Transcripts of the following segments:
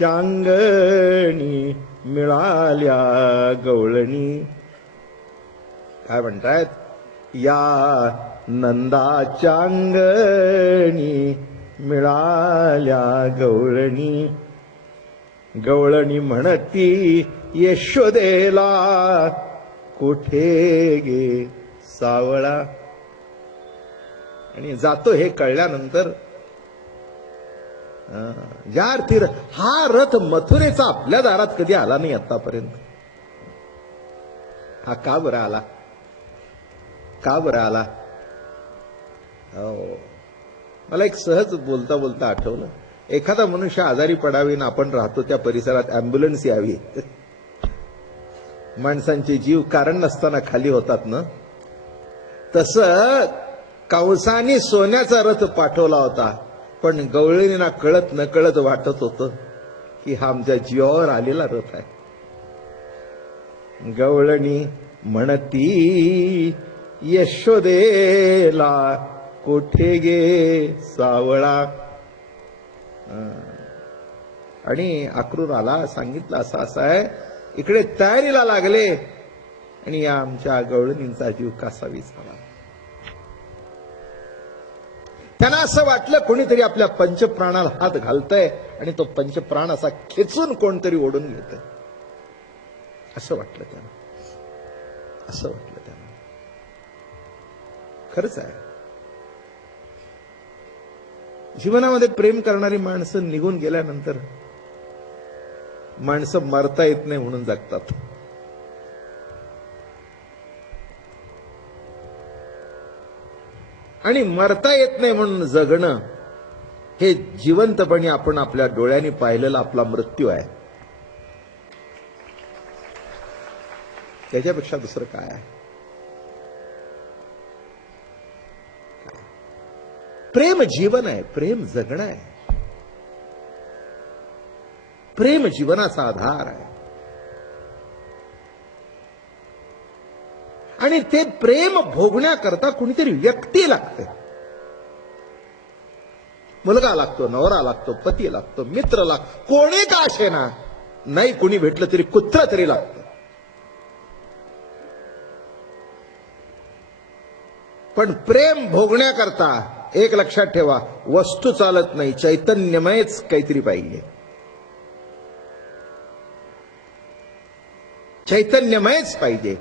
चांगणी मिळाल्या गवळणी. काय म्हणतायत? या नंदाच्या अंगणी मिळाल्या गवळणी. गवळणी म्हणती यशोदेला कुठे गे सावळा. आणि जातो हे कळल्यानंतर ज्या अर्थी हा रथ मथुरेचा आपल्या दारात कधी आला नाही आतापर्यंत. हा का बरं आला? का बरं आला? हो, मला एक सहज बोलता बोलता आठवलं. एखादा मनुष्य आजारी पडावी ना आपण राहतो त्या परिसरात अँब्युलन्स यावी. माणसांचे जीव कारण नसताना खाली होतात ना. तसं कंसाने सोन्याचा रथ पाठवला होता, पण गवळणींना कळत न कळत वाटत होतं की हा आमच्या जीवावर आलेला रथ आहे. गवळणी म्हणती यशोदेला कुठे गे सावळा. आणि अक्रूराला सांगितलं असं असं आहे. इकडे तयारीला लागले आणि या आमच्या गवळणींचा जीव कसा विसावा. त्यांना असं वाटलं कोणीतरी आपल्या पंचप्राणाला हात घालतंय आणि तो पंचप्राण असा खेचून कोणतरी ओढून घेतंय. असं वाटलं त्यांना. असं वाटलं त्यांना. खरंच आहे. जीवनामध्ये प्रेम करणारी माणसं निघून गेल्यानंतर माणसं मरता येत नाही म्हणून जगतात. आणि मरता येत नाही म्हणून जगणं हे जिवंतपणे आपण आपल्या डोळ्यांनी पाहिलेला आपला मृत्यू आहे. त्याच्यापेक्षा दुसरं काय आहे? प्रेम जीवन आहे. प्रेम जगणं आहे. प्रेम जीवनाचा आधार आहे. आणि ते प्रेम भोगण्याकरता कुणीतरी व्यक्ती लागते. मुलगा लागतो, नवरा लागतो, पती लागतो, मित्र लागतो, कोणी का असेना. नाही कुणी भेटलं तरी कुत्र तरी लागतं. पण प्रेम भोगण्याकरता एक लक्षात ठेवा, वस्तू चालत नाही, चैतन्यमयच काहीतरी पाहिजे. चैतन्यमयच पाहिजे,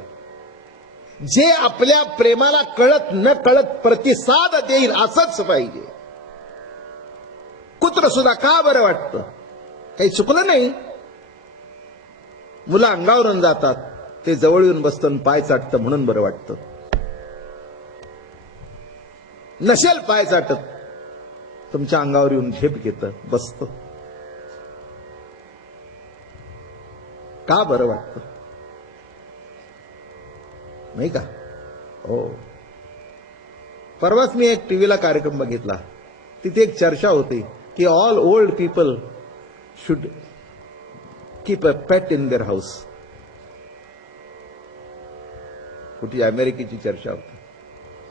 जे आपल्या प्रेमाला कळत न कळत प्रतिसाद देईल असंच पाहिजे. कुत्र सुद्धा का बरं वाटतं? काही चुकलं नाही. मुलं अंगावरून जातात, ते जवळ येऊन बसतं पाय चाटतं म्हणून बरं वाटतं. नसेल पाय चाटत, तुमच्या अंगावर येऊन झेप घेतं, बसतं. का बरं वाटतं? नाही का? हो. परवाच मी एक टीव्हीला कार्यक्रम बघितला. तिथे एक चर्चा होती की all old people should keep a pet in their house. कुठे अमेरिकेची चर्चा होती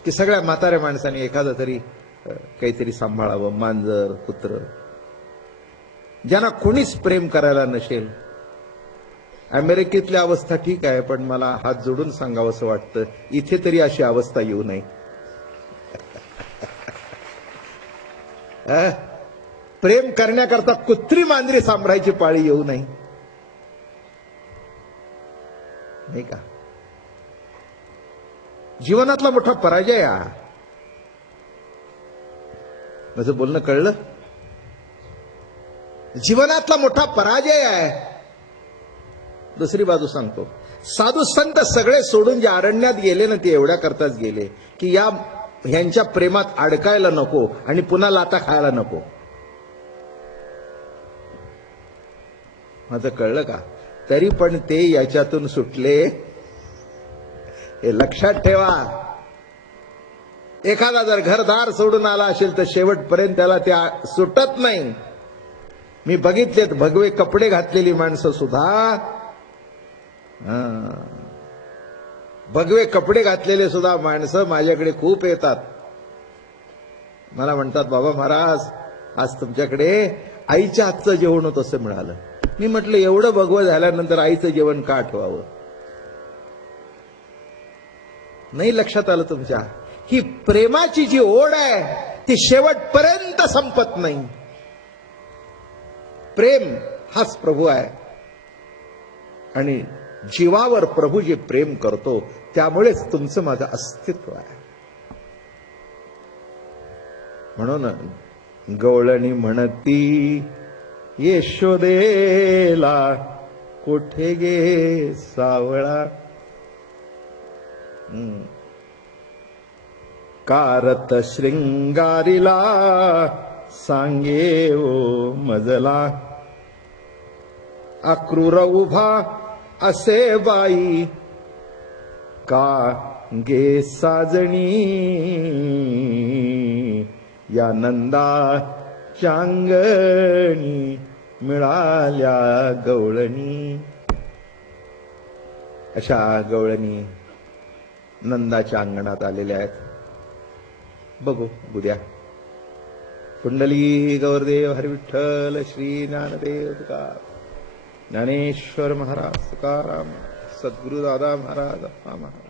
की सगळ्या म्हाताऱ्या माणसांनी एखादं तरी काहीतरी सांभाळावं, मांजर, कुत्र. ज्यांना कोणीच प्रेम करायला नसेल. अमेरिकेतली अवस्था ठीक आहे, पण मला हात जोडून सांगावं असं वाटतं, इथे तरी अशी अवस्था येऊ नये. प्रेम करण्याकरता कुत्री मांजरी सांभाळायची पाळी येऊ नये. नाही का? जीवनातला मोठा पराजय हा. माझं बोलणं कळलं? जीवनातला मोठा पराजय आहे. दुसरी बाजू सांगतो. साधू संत सगळे सोडून जे अरण्यात गेले ना, ते एवढ्या करताच गेले की ह्यांच्या प्रेमात अडकायला नको आणि पुन्हा लाता खायला नको. माझं कळलं का? तरी पण ते याच्यातून सुटले. हे लक्षात ठेवा. एखादा जर घरदार सोडून आला असेल तर शेवटपर्यंत त्याला त्या सुटत नाही. मी बघितलेत भगवे कपडे घातलेली माणसं सुद्धा, भगवे कपडे घातलेले सुद्धा माणसं माझ्याकडे खूप येतात. मला म्हणतात, बाबा महाराज आज तुमच्याकडे आईच्या हातचं जेवण होतं असं मिळालं. मी म्हटलं एवढं भगवं झाल्यानंतर आईचं जेवण का ठेवावं? नाही लक्षात आलं तुमच्या? ही प्रेमाची जी ओढ आहे ती शेवटपर्यंत संपत नाही. प्रेम हाच प्रभू आहे आणि जीवावर प्रभू जे प्रेम करतो त्यामुळेच तुमचं माझं अस्तित्व आहे. म्हणून गवळणी म्हणती यशोदेला कोठे गे सावळा, कारत शृंगारीला सांगे ओ मजला, अक्रूर उभा असे बाई का गे साजणी, या नंदा चांगणी मिळाल्या गवळणी. अशा गवळणी नंदाच्या अंगणात आलेल्या आहेत. बघू उद्या. कुंडली गौरदेव हरी विठ्ठल श्री ज्ञानदेव तुकार, ज्ञानेश्वर महाराज तुकाराम, सद्गुरु दादा महाराज महाराज.